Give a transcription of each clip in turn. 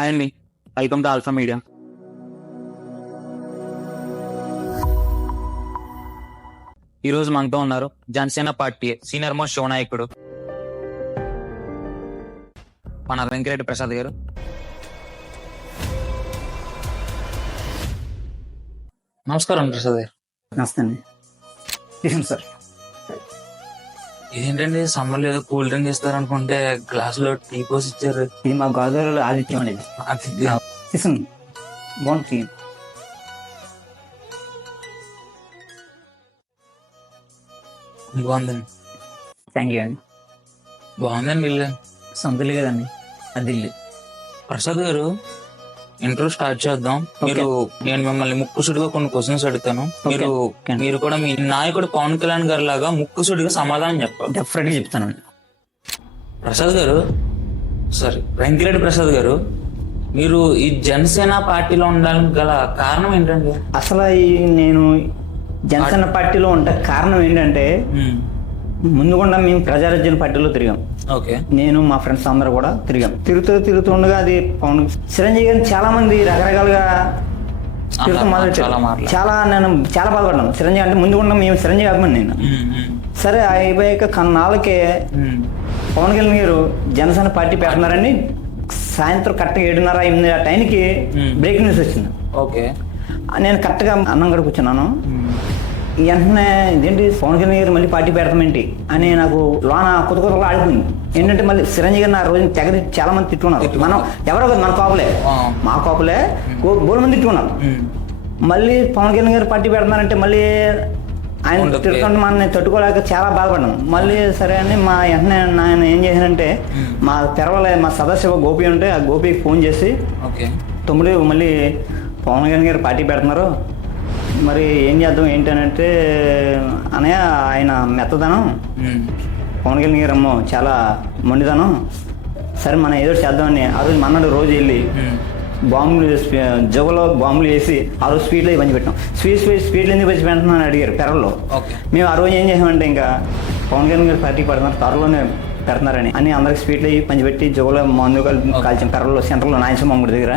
Hi అండి, welcome to alpha media. ఈ రోజు మనతో ఉన్నారు Janasena party senior most show నాయకుడు మన వెంకరెడ్డి ప్రసాద్ గారు. నమస్కారం ప్రసాద్ గారు. నమస్తే అండి. సార్ ఇదేంటండి సమ్మర్ ఏదో కూల్ డ్రింక్ ఇస్తారు అనుకుంటే గ్లాసులో టీ పోసి ఇచ్చారు. ఇది మా గోదావరిలో ఆదిత్యం అనేది బాగుంటుంది. బాగుందండి. థ్యాంక్ యూ అండి. బాగుందండి. ఇల్లు సొంతలు కదండి, అది ఇల్లు. ప్రసాద్ గారు, ఇంటర్వ్యూ స్టార్ట్ చేద్దాం. నేను మిమ్మల్ని ముక్కుసుడిగా కొన్ని క్వశ్చన్స్ అడుగుతాను. మీరు కూడా మీ నాయకుడు పవన్ కళ్యాణ్ గారి లాగా ముక్కుసుడిగా సమాధానం చెప్పాలి. డెఫినెట్ గా చెప్తానండి. ప్రసాద్ గారు, వెంకరెడ్డి ప్రసాద్ గారు, మీరు ఈ జనసేన పార్టీలో ఉండడానికి గల కారణం ఏంటండి? అసలు నేను జనసేన పార్టీలో ఉంటే కారణం ఏంటంటే, ముందుకుండా మేము ప్రజారాజ్యం పార్టీలో తిరిగాం. ఓకే. నేను మా ఫ్రెండ్స్ అందరూ కూడా తిరుగుతూ ఉండగా అది పవన్ చిరంజీవి గారిని చాలా మంది రకరకాలుగా తిరుగుతూ మొదలెట్టారు. నేను చాలా బాధపడ్డాను. చిరంజీవి అంటే ముందుకుండా మేము చిరంజీవి అభిమాని. నేను సరే అయిపోయాక కొన్నాళ్ళకే పవన్ కళ్యాణ్ గారు జనసేన పార్టీ పెడుతున్నారని సాయంత్రం కరెక్ట్గా 7:30-8 ఆ టైంకి బ్రేకింగ్ న్యూస్ వచ్చింది. ఓకే. నేను కరెక్ట్గా అన్నం కూడా కూర్చున్నాను. వెంటనే ఇదేంటి పవన్ కళ్యాణ్ గారు మళ్ళీ పార్టీ పెడతామేంటి అని నాకు లోన కొత్త ఆడిపోయింది. ఏంటంటే మళ్ళీ చిరంజీవి గారిని ఆ రోజు చాలా మంది తిట్టుకున్నారు. మనం ఎవరో కదా, మన కోపలే, మా కోపలే బోలు మంది తిట్టుకున్నారు. మళ్ళీ పవన్ కళ్యాణ్ గారు పార్టీ పెడతానంటే మళ్ళీ ఆయన తిరుగుతుంటే మనం తట్టుకోలేక చాలా బాధపడ్డాను. మళ్ళీ సరే అని మా వెంటనే ఆయన ఏం చేశానంటే, మా తెరవలే మా సదాశివ గోపి ఉంటే ఆ గోపికి ఫోన్ చేసి, తమ్ముడు మళ్ళీ పవన్ కళ్యాణ్ గారు పార్టీ పెడుతున్నారు, మరి ఏం చేద్దాం ఏంటనంటే, అనయ్య ఆయన మెత్తదనం, పవన్ కళ్యాణ్ గారు అమ్మో చాలా మొండిదనం, సరే మనం ఏదో చేద్దామని ఆ రోజు మన్నాడు రోజు వెళ్ళి బాంబులు జగలో బాంబులు వేసి ఆ రోజు స్వీట్లు పంచి పెట్టాం. స్వీట్లు ఎందుకు పంచి పెడుతున్నాను అడిగారు పెరల్లో. మేము ఆ రోజు ఏం చేసామంటే, ఇంకా పవన్ కళ్యాణ్ గారు పార్టీ పెడుతున్నారు, త్వరలోనే పెడుతున్నారని అని అందరికి స్వీట్లు పంచిపెట్టి జగలో మందు కాల్చాం పెరల్లో, సెంటర్లో నాయనస్వామి గుడి దగ్గర.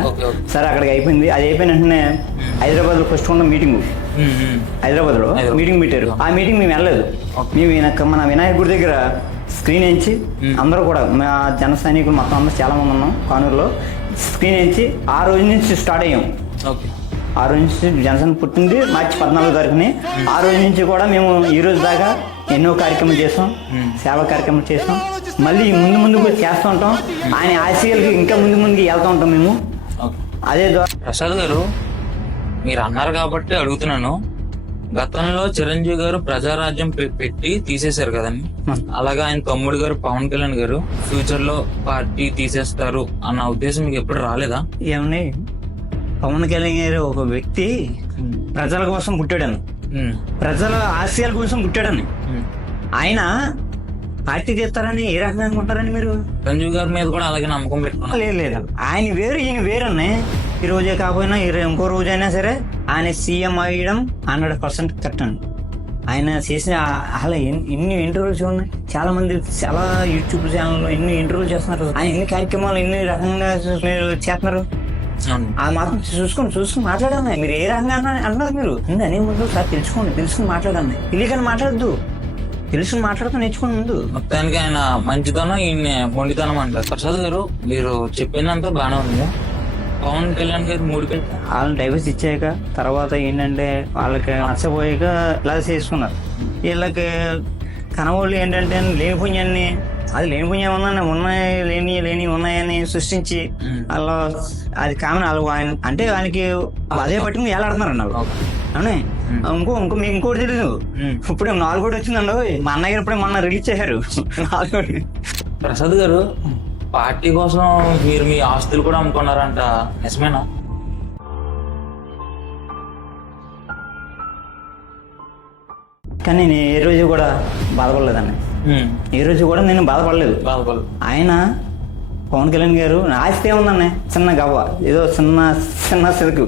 సరే అక్కడికి అయిపోయింది. అది అయిపోయిన వెంటనే హైదరాబాద్లో ఫస్ట్ ఉన్న మీటింగ్, హైదరాబాద్లో మీటింగ్ పెట్టారు. ఆ మీటింగ్ మేము వెళ్ళలేదు. మేము మన వినాయక గుడి దగ్గర స్క్రీన్ వేయించి అందరూ కూడా మా జన సైనికులు మొత్తం అందరూ చాలా మంది ఉన్నాం కానూరులో. స్క్రీన్ వేయించి ఆ రోజు నుంచి స్టార్ట్ అయ్యాం. ఆ రోజు నుంచి జనసేన పుట్టింది మార్చి 14 తారీఖుని. ఆ రోజు నుంచి కూడా మేము ఈ రోజు దాకా ఎన్నో కార్యక్రమాలు చేస్తాం, సేవా కార్యక్రమాలు చేస్తాం, మళ్ళీ ముందు కూడా చేస్తూ ఉంటాం. ఆయన ఆశయాలకి ఇంకా ముందుకు వెళ్తూ ఉంటాం మేము. అదే ప్రసాద్ గారు, మీరు అన్నారు కాబట్టి అడుగుతున్నాను. గతంలో చిరంజీవి గారు ప్రజారాజ్యం పెట్టి తీసేశారు కదండి, అలాగా ఆయన తమ్ముడు గారు పవన్ కళ్యాణ్ గారు ఫ్యూచర్ లో పార్టీ తీసేస్తారు అన్న ఉద్దేశం మీకు ఎప్పుడు రాలేదా? ఏమని, పవన్ కళ్యాణ్ గారు ఒక వ్యక్తి ప్రజల కోసం పుట్టాడని, ప్రజల ఆశయాల కోసం పుట్టాడని, ఆయన పార్టీ చేస్తారని ఏ రకంగా అనుకుంటారని మీరు? చిరంజీవి గారి మీద కూడా అలాగే నమ్మకం పెట్టుకున్నారు. లేదు, ఆయన వేరు ఈయన వేరన్నా. ఈ రోజే కాకపోయినా ఇంకో రోజైనా సరే ఆయన సీఎం అయ్యడం 100% కరెక్ట్ అండి. ఆయన చేసిన అలా ఎన్ని ఇంటర్వ్యూస్ ఉన్నాయి, చాలా మంది చాలా యూట్యూబ్ ఛానల్లో ఎన్ని ఇంటర్వ్యూలు చేస్తున్నారు, ఆయన ఎన్ని కార్యక్రమాలు ఎన్ని రకంగా మీరు చేస్తున్నారు. ఆ మాత్రం చూసుకుని మాట్లాడాలి. మీరు ఏ రకంగా అన్నారు, మీరు అనే ముందు సార్ తెలుసుకుని మాట్లాడాలి. తెలియకని మాట్లాడద్దు, తెలుసుకుని మాట్లాడుతూ నేర్చుకుని ముందు. మొత్తానికి ఆయన మంచితనం, ఈయన మొండితనం అంటారు. ప్రసాద్ గారు, మీరు చెప్పినంత బాగానే ఉంది. పవన్ కళ్యాణ్ గారు 3 వాళ్ళని డైవర్స్ ఇచ్చాక తర్వాత ఏంటంటే వాళ్ళకి నచ్చపోయాక ఇలా చేసుకున్నారు. వీళ్ళకి కనవాళ్ళు ఏంటంటే లేని పుణ్యాన్ని, అది లేని పుణ్యం ఉన్నాయి ఉన్నాయని సృష్టించి వాళ్ళు అది కామన్ వాళ్ళు అంటే వాళ్ళకి అదే పట్టుకుని ఏలాడుతున్నారు అన్నారు. అవునే. మీకు ఇంకోటి తెలియదు, ఇప్పుడు 4 వచ్చిందండి. మా అన్నయ్య ఇప్పుడే మొన్న రిలీజ్ చేశారు 4. ప్రసాద్ గారు, పార్టీ కోసం మీరు మీ ఆస్తులు కూడా అమ్ముకున్నారంట, నిజమేనా? కానీ నేను ఏ రోజు కూడా బాధపడలేదండి. ఏ రోజు కూడా నేను బాధపడలేదు. ఆయన పవన్ కళ్యాణ్ గారు నా ఆస్తి ఏముందన్న, చిన్న గవ్వ ఏదో చిన్న సిరకు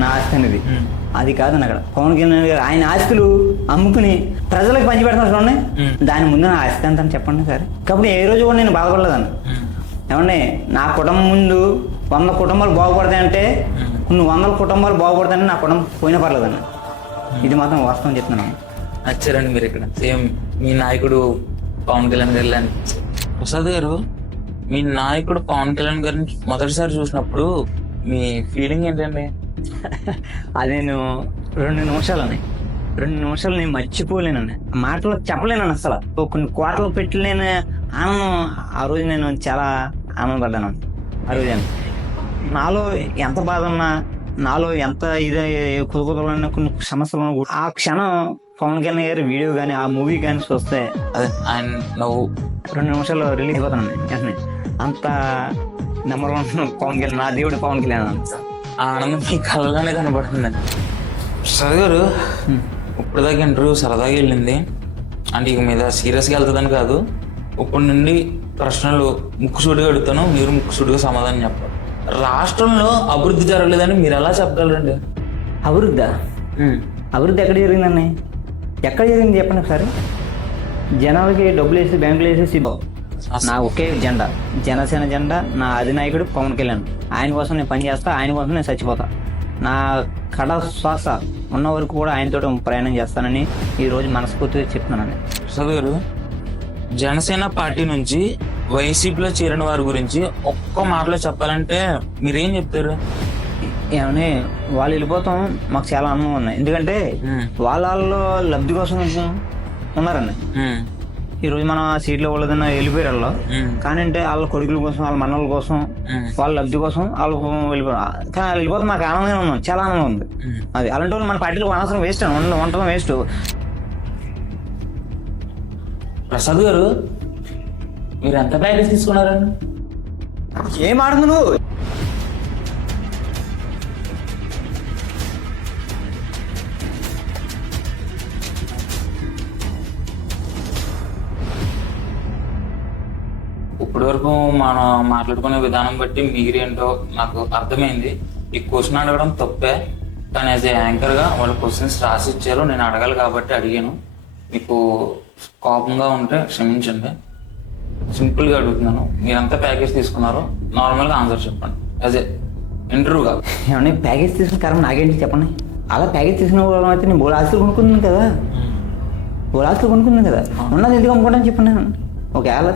నా ఆస్తి అనేది, అది కాదని అక్కడ పవన్ కళ్యాణ్ గారు ఆయన ఆస్తులు అమ్ముకుని ప్రజలకు పంచిపెడతారు చూడండి, దాని ముందు నా ఆస్తి ఎంత అని చెప్పండి సరే. కాబట్టి ఏ రోజు కూడా నేను బాధపడలేదన్న. ఏమండి, నా కుటుంబం ముందు 100 కుటుంబాలు బాగుపడతాయంటే కొన్ని 100 కుటుంబాలు బాగుపడతాయని నా కుటుంబం పోయినా పర్లేదన్న. ఇది మాత్రం వాస్తవం చెప్తున్నాను. వచ్చారండి మీరు ఇక్కడ సేమ్ మీ నాయకుడు పవన్ కళ్యాణ్ గారు లాంటి. ప్రసాద్ గారు, మీ నాయకుడు పవన్ కళ్యాణ్ గారిని మొదటిసారి చూసినప్పుడు మీ ఫీలింగ్ ఏంటండి? అది నేను 2 నిమిషాలు నేను మర్చిపోలేనండి. మాటలు చెప్పలేనండి అసలు. కొన్ని కోటలు పెట్టలేని ఆనందం ఆ రోజు నేను చాలా ఆనందపడ్డాను. ఆ రోజు నాలో ఎంత బాధ ఉన్నా, నాలో ఎంత ఇది కుదుకుదలన్నా కొన్ని సమస్యలు ఉన్నా కూడా ఆ క్షణం పవన్ కళ్యాణ్ గారి వీడియో కానీ ఆ మూవీ కానీ చూస్తే అదే ఆయన నువ్వు 2 నిమిషాల్లో రిలీజ్ అయిపోతానండి వెంటనే. అంత నెంబర్ 1 పవన్ కళ్యాణ్, నా దేవుడు పవన్ కళ్యాణ్. ఆ ఆనందం మీ కళ్ళలోనే కనబడుతుందండి. ప్రసాద్ గారు, ఇప్పుడు దాకా ఇంటర్వ్యూ సరదాగా వెళ్ళింది, అంటే ఇక మీద సీరియస్గా వెళ్తుందని కాదు. ఇప్పటి నుండి ప్రశ్నలు ముక్కుసూడిగా అడుగుతాను, మీరు ముక్కుసూడిగా సమాధానం చెప్పాలి. రాష్ట్రంలో అభివృద్ధి జరగలేదని మీరు ఎలా చెప్పగలరండి? అభివృద్ధి ఎక్కడ జరిగిందండి? ఎక్కడ జరిగింది చెప్పండి ఒకసారి. జనాలకి డబ్బులు వేసి బ్యాంకులు వేసేసి నా ఒకే జెండా, జనసేన జెండా. నా అధినాయకుడు పవన్ కళ్యాణ్. ఆయన కోసం నేను పని చేస్తా, ఆయన కోసం నేను చచ్చిపోతా. నా కడ శ్వాస ఉన్న వరకు కూడా ఆయనతో ప్రయాణం చేస్తానని ఈరోజు మనస్ఫూర్తిగా చెప్తున్నానండి. ప్రసాద్ గారు, జనసేన పార్టీ నుంచి వైసీపీలో చేరిన వారి గురించి ఒక్క మాటలో చెప్పాలంటే మీరేం చెప్తారు? ఏమని వాళ్ళు వెళ్ళిపోతాం మాకు చాలా ఆనందంగా ఉన్నాయి. ఎందుకంటే వాళ్ళలో లబ్ధి కోసం ఉన్నారండి. ఈరోజు మనం ఆ సీట్లో వాళ్ళదన్నా వెళ్ళిపోయారు వాళ్ళు. కానీ అంటే వాళ్ళ కొడుకుల కోసం, వాళ్ళ మనల కోసం, వాళ్ళ లబ్ధి కోసం వాళ్ళు వెళ్ళిపోయారు. కానీ వాళ్ళు వెళ్ళిపోతే మాకు ఆనందంగా ఉన్నాం, చాలా ఆనందం ఉంది. అది అలాంటి వాళ్ళు మన పార్టీలో అనవసరం వేస్ట్ అని ఉండటం వేస్ట్. ప్రసాద్ గారు, మీరు ఎంత ప్యాకేజ్ తీసుకున్నారండి? ఏం ఆడుంది నువ్వు? ఇప్పటి వరకు మనం మాట్లాడుకునే విధానం బట్టి మీరేంటో నాకు అర్థమైంది. ఈ క్వశ్చన్ అడగడం తప్పే, కానీ యాజ్ ఏ యాంకర్గా వాళ్ళు క్వశ్చన్స్ రాసి ఇచ్చారు, నేను అడగాలి కాబట్టి అడిగాను. మీకు కోపంగా ఉంటే క్షమించండి. సింపుల్గా అడుగుతున్నాను, మీరు ఎంత ప్యాకేజ్ తీసుకున్నారో నార్మల్గా ఆన్సర్ చెప్పండి, యాజ్ ఏ ఇంటర్వ్యూగా. ఏమన్నా ప్యాకేజ్ తీసుకున్న కారణం నాకేంటి చెప్పండి. అలా ప్యాకేజ్ తీసుకున్న వాళ్ళం అయితే నేను బోల్ ఆస్తులు కొనుక్కుంది కదా, ఉన్నది ఎందుకు అమ్ముకుంటాను చెప్పండి. ఒకవేళ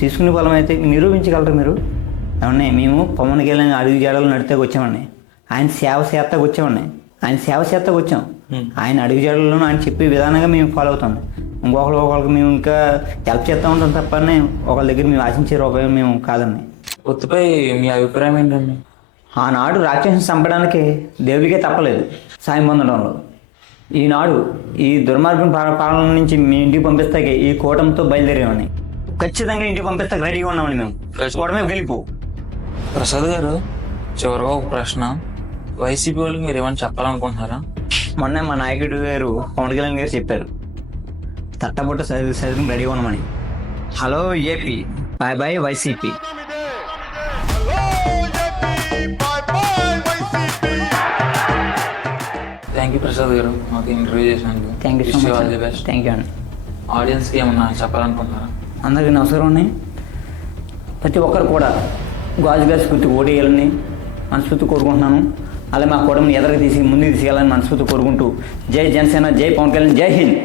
తీసుకునే వాళ్ళం అయితే నిరూపించగలరు మీరు. ఏమన్నా మేము పవన్ కళ్యాణ్ అడుగు జాడలు నడితేకి వచ్చామండి. ఆయన సేవ చేస్తాకు వచ్చాం. ఆయన అడుగు జాడలను ఆయన చెప్పే విధానంగా మేము ఫాలో అవుతాం. ఒకరికి మేము ఇంకా హెల్ప్ చేస్తూ ఉంటాం తప్పని ఒకళ్ళ దగ్గర మేము ఆశించే రూపాయలు మేము కాదండి. పొత్తుపై మీ అభిప్రాయం ఏంటండి? ఆనాడు రాక్షసుని చంపడానికి దేవుడికే తప్పలేదు సాయం పొందడంలో. ఈనాడు ఈ దుర్మార్గం పాలన నుంచి మీ ఇంటికి పంపిస్తాకే ఈ కూటమితో బయలుదేరామని, ఖచ్చితంగా ఇంటికి పంపిస్తాక రెడీగా ఉన్నామని మేము. కూటమే గెలిపు. ప్రసాద్ గారు, చివరిగా ఒక ప్రశ్న, వైసీపీ వాళ్ళకి మీరు ఏమైనా చెప్పాలనుకుంటున్నారా? మొన్న మా నాయకుడు గారు పవన్ కళ్యాణ్ గారు చెప్పారు, తట్టబుట్ట చదువు రెడీగా ఉన్నామని. Hello AP, bye bye YCP. Thank you Prasad garu, మాకు ఇంటర్వ్యూ చేసినందుకు. Thank you so much. All the best. Thank you అండి. ఆడియన్స్కి ఏమన్నా చెప్పాలనుకుంటున్నారా? అందరికీ నమస్కారం అండి. ప్రతి ఒక్కరు కూడా గాజు స్ఫూర్తి ఓటేయాలని మనస్ఫూర్తి కోరుకుంటున్నాను. అలాగే మా కూటమిని ముందుకు తీసుకెళ్ళాలని మనస్ఫూర్తి కోరుకుంటూ, జై జనసేన, జై పవన్ కళ్యాణ్, జై హింద్.